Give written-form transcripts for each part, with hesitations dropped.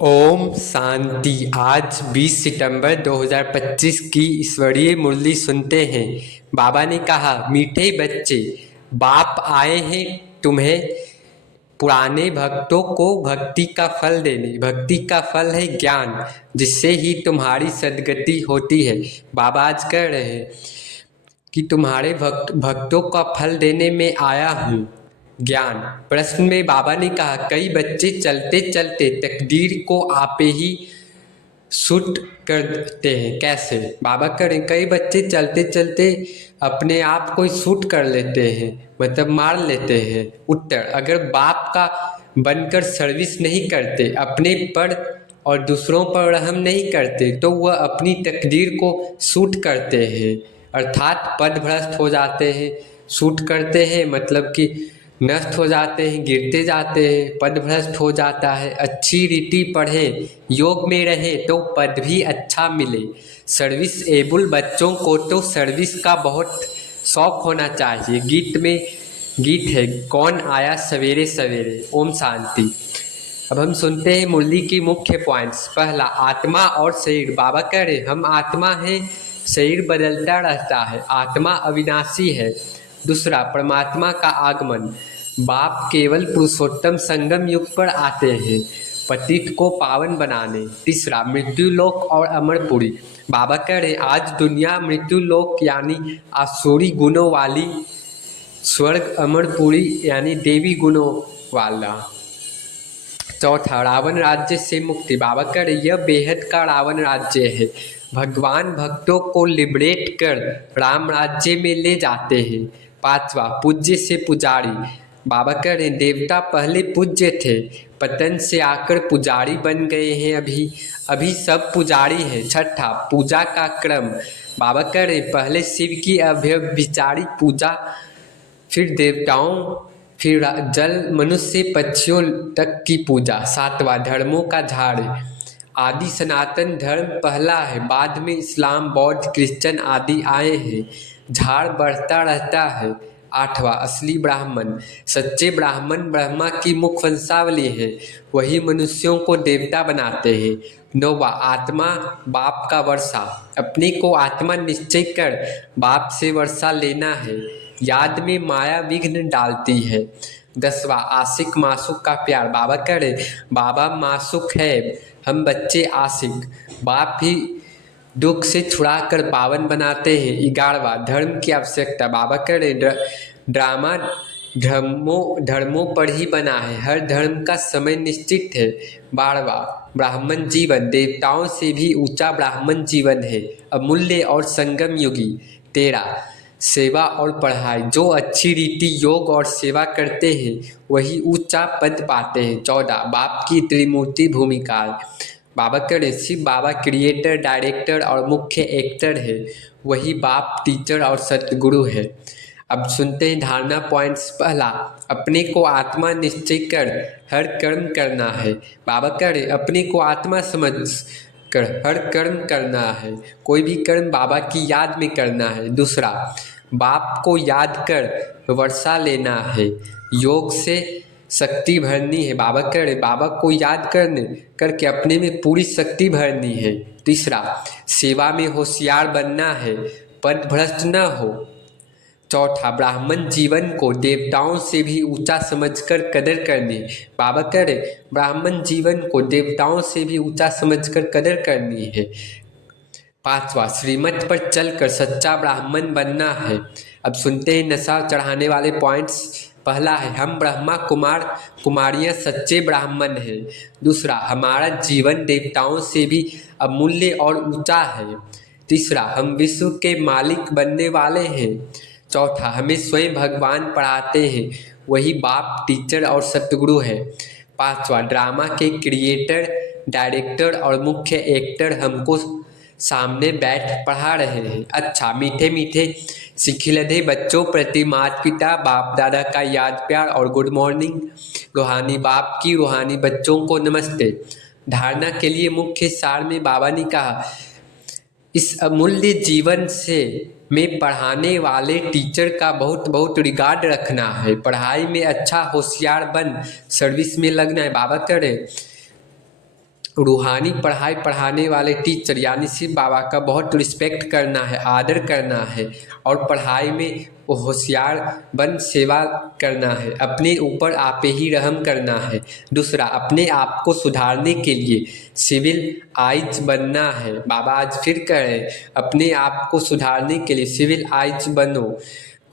ओम शांति। आज 20 सितंबर 2025 की ईश्वरीय मुरली सुनते हैं। बाबा ने कहा, मीठे बच्चे, बाप आए हैं तुम्हें पुराने भक्तों को भक्ति का फल देने। भक्ति का फल है ज्ञान, जिससे ही तुम्हारी सद्गति होती है। बाबा आज कह रहे हैं कि तुम्हारे भक्तों का फल देने में आया हूँ, ज्ञान। प्रश्न में बाबा ने कहा, कई बच्चे चलते चलते तकदीर को आपे ही शूट करते हैं। कैसे? बाबा करें, कई बच्चे चलते चलते अपने आप को शूट कर लेते हैं, मतलब मार लेते हैं। उत्तर, अगर बाप का बनकर सर्विस नहीं करते, अपने पर और दूसरों पर रहम नहीं करते, तो वह अपनी तकदीर को शूट करते हैं, अर्थात पदभ्रष्ट हो जाते हैं। शूट करते हैं मतलब कि नष्ट हो जाते हैं, गिरते जाते हैं, पदभ्रष्ट हो जाता है। अच्छी रीति पढ़ें, योग में रहे तो पद भी अच्छा मिले। सर्विस एबल बच्चों को तो सर्विस का बहुत शौक होना चाहिए। गीत है, कौन आया सवेरे सवेरे। ओम शांति। अब हम सुनते हैं मुरली की मुख्य पॉइंट्स। पहला, आत्मा और शरीर। बाबा कह रहे, हम आत्मा हैं, शरीर बदलता रहता है, आत्मा अविनाशी है। दूसरा, परमात्मा का आगमन। बाप केवल पुरुषोत्तम संगम युग पर आते हैं, पतित को पावन बनाने। तीसरा, मृत्यु लोक और अमरपुरी। बाबा कह रहे, आज दुनिया मृत्यु लोक यानी आसुरी गुणों वाली, स्वर्ग अमरपुरी यानी देवी गुणों वाला। चौथा, रावण राज्य से मुक्ति। बाबा कह रहे, यह बेहद का रावण राज्य है। भगवान भक्तों को लिबरेट कर राम राज्य में ले जाते हैं। पांचवा, पूज्य से पुजारी। बाबा कह रहे, देवता पहले पूज्य थे, पतन से आकर पुजारी बन गए हैं। अभी सब पुजारी हैं। छठा, पूजा का क्रम। बाबा कह रहे, पहले शिव की अव्यभिचारी पूजा, फिर देवताओं, फिर जल, मनुष्य, पक्षियों तक की पूजा। सातवां, धर्मों का झाड़। आदि सनातन धर्म पहला है, बाद में इस्लाम, बौद्ध, क्रिश्चियन आदि आए हैं। झाड़ बढ़ता रहता है। आठवां, असली ब्राह्मण। सच्चे ब्राह्मण ब्रह्मा की मुख वंशावली है, वही मनुष्यों को देवता बनाते हैं। नौवां, आत्मा बाप का वर्षा। अपने को आत्मा निश्चय कर बाप से वर्षा लेना है, याद में माया विघ्न डालती है। 10वां, आशिक मासूक का प्यार। बाबा कह रहे, बाबा मासूक है, हम बच्चे आशिक। बाप ही दुख से छुड़ा कर पावन बनाते हैं। 11वां, धर्म की आवश्यकता। बाबा कह रहे, ड्रामा धर्मों पर ही बना है, हर धर्म का समय निश्चित है। 12वां, ब्राह्मण जीवन। देवताओं से भी ऊंचा ब्राह्मण जीवन है, अमूल्य और संगम युगी। 13, सेवा और पढ़ाई। जो अच्छी रीति योग और सेवा करते हैं, वही ऊंचा पद पाते हैं। 14, बाप की त्रिमूर्ति भूमिकाएं। बाबा करे, शिव बाबा क्रिएटर, डायरेक्टर और मुख्य एक्टर है, वही बाप टीचर और सतगुरु है। अब सुनते हैं धारणा पॉइंट्स। पहला, अपने को आत्मा निश्चय कर हर कर्म करना है। बाबा करे, अपने को आत्मा समझ कर हर कर्म करना है, कोई भी कर्म बाबा की याद में करना है। दूसरा, बाप को याद कर वर्षा लेना है, योग से शक्ति भरनी है। बाबा कह रहे, बाबा को याद करके अपने में पूरी शक्ति भरनी है। तीसरा, सेवा में होशियार बनना है, पद भ्रष्ट न हो। चौथा, ब्राह्मण जीवन को देवताओं से भी ऊंचा समझकर कदर करनी। बाबा कह रहे, ब्राह्मण जीवन को देवताओं से भी ऊंचा समझकर कदर करनी है। पांचवा, श्रीमत पर चलकर सच्चा ब्राह्मण बनना है। अब सुनते हैं नशा चढ़ाने वाले पॉइंट्स। पहला है, हम ब्रह्मा कुमारियां सच्चे ब्राह्मण हैं। दूसरा, हमारा जीवन देवताओं से भी अमूल्य और ऊंचा है। तीसरा, हम विश्व के मालिक बनने वाले हैं। चौथा, हमें स्वयं भगवान पढ़ाते हैं, वही बाप टीचर और सतगुरु है। पांचवा, ड्रामा के क्रिएटर, डायरेक्टर और मुख्य एक्टर हमको सामने बैठ पढ़ा रहे हैं। अच्छा, मीठे मीठे सिखिलधे बच्चों प्रति माता पिता बाप दादा का याद प्यार और गुड मॉर्निंग। रूहानी बाप की रूहानी बच्चों को नमस्ते। धारणा के लिए मुख्य सार में बाबा ने कहा, इस अमूल्य जीवन से में पढ़ाने वाले टीचर का बहुत बहुत रिगार्ड रखना है, पढ़ाई में अच्छा होशियार बन सर्विस में लगना है। बाबा कह रहे, रूहानी पढ़ाई पढ़ाने वाले टीचर यानी शिव बाबा का बहुत रिस्पेक्ट करना है, आदर करना है और पढ़ाई में होशियार बन सेवा करना है। अपने ऊपर आप ही रहम करना है। दूसरा, अपने आप को सुधारने के लिए सिविल आइज बनना है। बाबा आज फिर कह रहे हैं, अपने आप को सुधारने के लिए सिविल आइज बनो।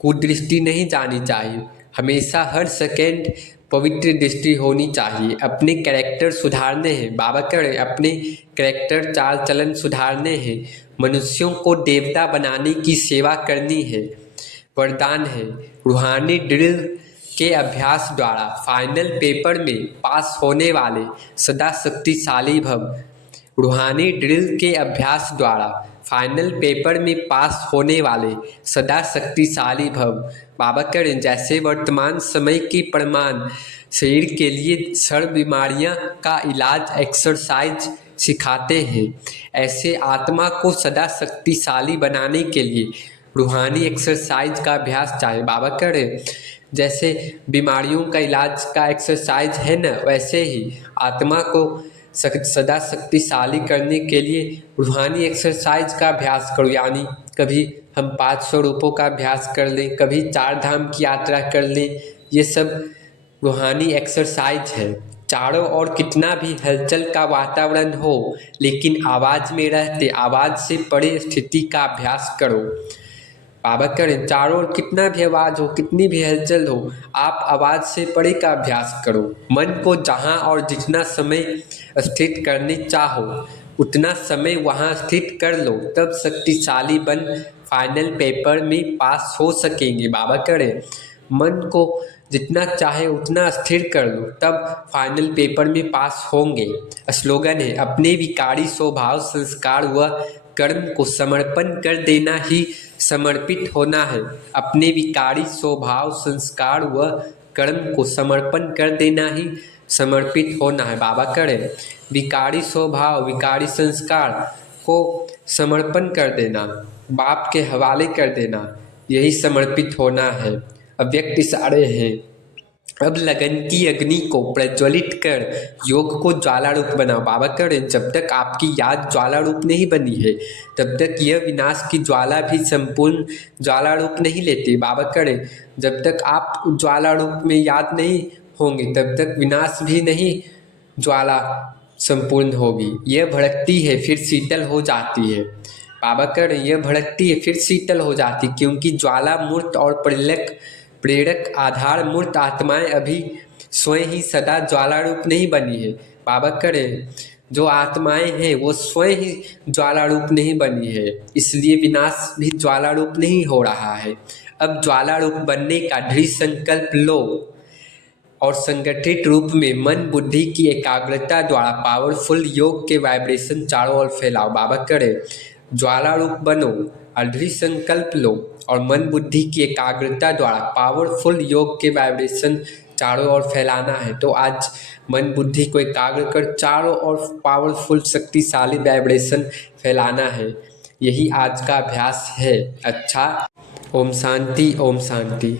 कुदृष्टि नहीं जानी चाहिए, हमेशा हर सेकेंड पवित्र दृष्टि होनी चाहिए। अपने कैरेक्टर सुधारने हैं। बाबा कह रहे अपने कैरेक्टर चाल चलन सुधारने हैं। मनुष्यों को देवता बनाने की सेवा करनी है। वरदान है, रूहानी ड्रिल के अभ्यास द्वारा फाइनल पेपर में पास होने वाले सदा शक्तिशाली भव। रूहानी ड्रिल के अभ्यास द्वारा फाइनल पेपर में पास होने वाले सदा शक्तिशाली भव। बाबा करें जैसे वर्तमान समय की प्रमाण शरीर के लिए क्षण बीमारियां का इलाज एक्सरसाइज सिखाते हैं, ऐसे आत्मा को सदा शक्तिशाली बनाने के लिए रूहानी एक्सरसाइज का अभ्यास चाहिए। बाबा करें जैसे बीमारियों का इलाज का एक्सरसाइज है ना, वैसे ही आत्मा को सदा शक्तिशाली करने के लिए रूहानी एक्सरसाइज का अभ्यास करो। यानी कभी हम 500 रूपों का अभ्यास कर लें, कभी 4 धाम की यात्रा कर लें, ये सब रूहानी एक्सरसाइज है। चारों ओर कितना भी हलचल का वातावरण हो, लेकिन आवाज़ में रहते आवाज़ से परे स्थिति का अभ्यास करो। बाबा करें चारों ओर कितना भी आवाज़ हो, कितनी भी हलचल हो, आप आवाज़ से परे का अभ्यास करो। मन को जहाँ और जितना समय स्थित करने चाहो उतना समय वहाँ स्थित कर लो, तब शक्तिशाली बन फाइनल पेपर में पास हो सकेंगे। बाबा करें मन को जितना चाहे उतना स्थिर कर लो, तब फाइनल पेपर में पास होंगे। स्लोगन है, अपने विकारी स्वभाव संस्कार व कर्म को समर्पण कर देना ही समर्पित होना है। अपने विकारी स्वभाव संस्कार व कर्म को समर्पण कर देना ही समर्पित होना है। बाबा करें विकारी स्वभाव विकारी संस्कार को समर्पण कर देना, बाप के हवाले कर देना, यही समर्पित होना है। अव्यक्त इशारे हैं, अब लगन की अग्नि को प्रज्वलित कर योग को ज्वाला रूप बनाओ। बाबा करें जब तक आपकी याद ज्वाला रूप नहीं बनी है, तब तक यह विनाश की ज्वाला भी संपूर्ण ज्वाला रूप नहीं लेती। बाबा करें जब तक आप ज्वाला रूप में याद नहीं होंगे, तब तक विनाश भी नहीं ज्वाला संपूर्ण होगी। यह भड़कती है फिर शीतल हो जाती है। बाबा करें यह भड़कती है फिर शीतल हो जाती, क्योंकि ज्वाला मूर्त और प्रेरक आधार मूर्त आत्माएं अभी स्वयं ही सदा ज्वाला रूप नहीं बनी है। बाबा करें जो आत्माएं हैं वो स्वयं ही ज्वाला रूप नहीं बनी है, इसलिए विनाश भी ज्वाला रूप नहीं हो रहा है। अब ज्वाला रूप बनने का दृढ़ संकल्प लो और संगठित रूप में मन बुद्धि की एकाग्रता द्वारा पावरफुल योग के वाइब्रेशन चारों ओर फैलाओ। बाबा करें ज्वाला रूप बनो और दृढ़ संकल्प लो और मन बुद्धि की एकाग्रता द्वारा पावरफुल योग के वाइब्रेशन चारों ओर फैलाना है। तो आज मन बुद्धि को एकाग्र कर चारों ओर पावरफुल शक्तिशाली वाइब्रेशन फैलाना है, यही आज का अभ्यास है। अच्छा, ओम शांति ओम शांति।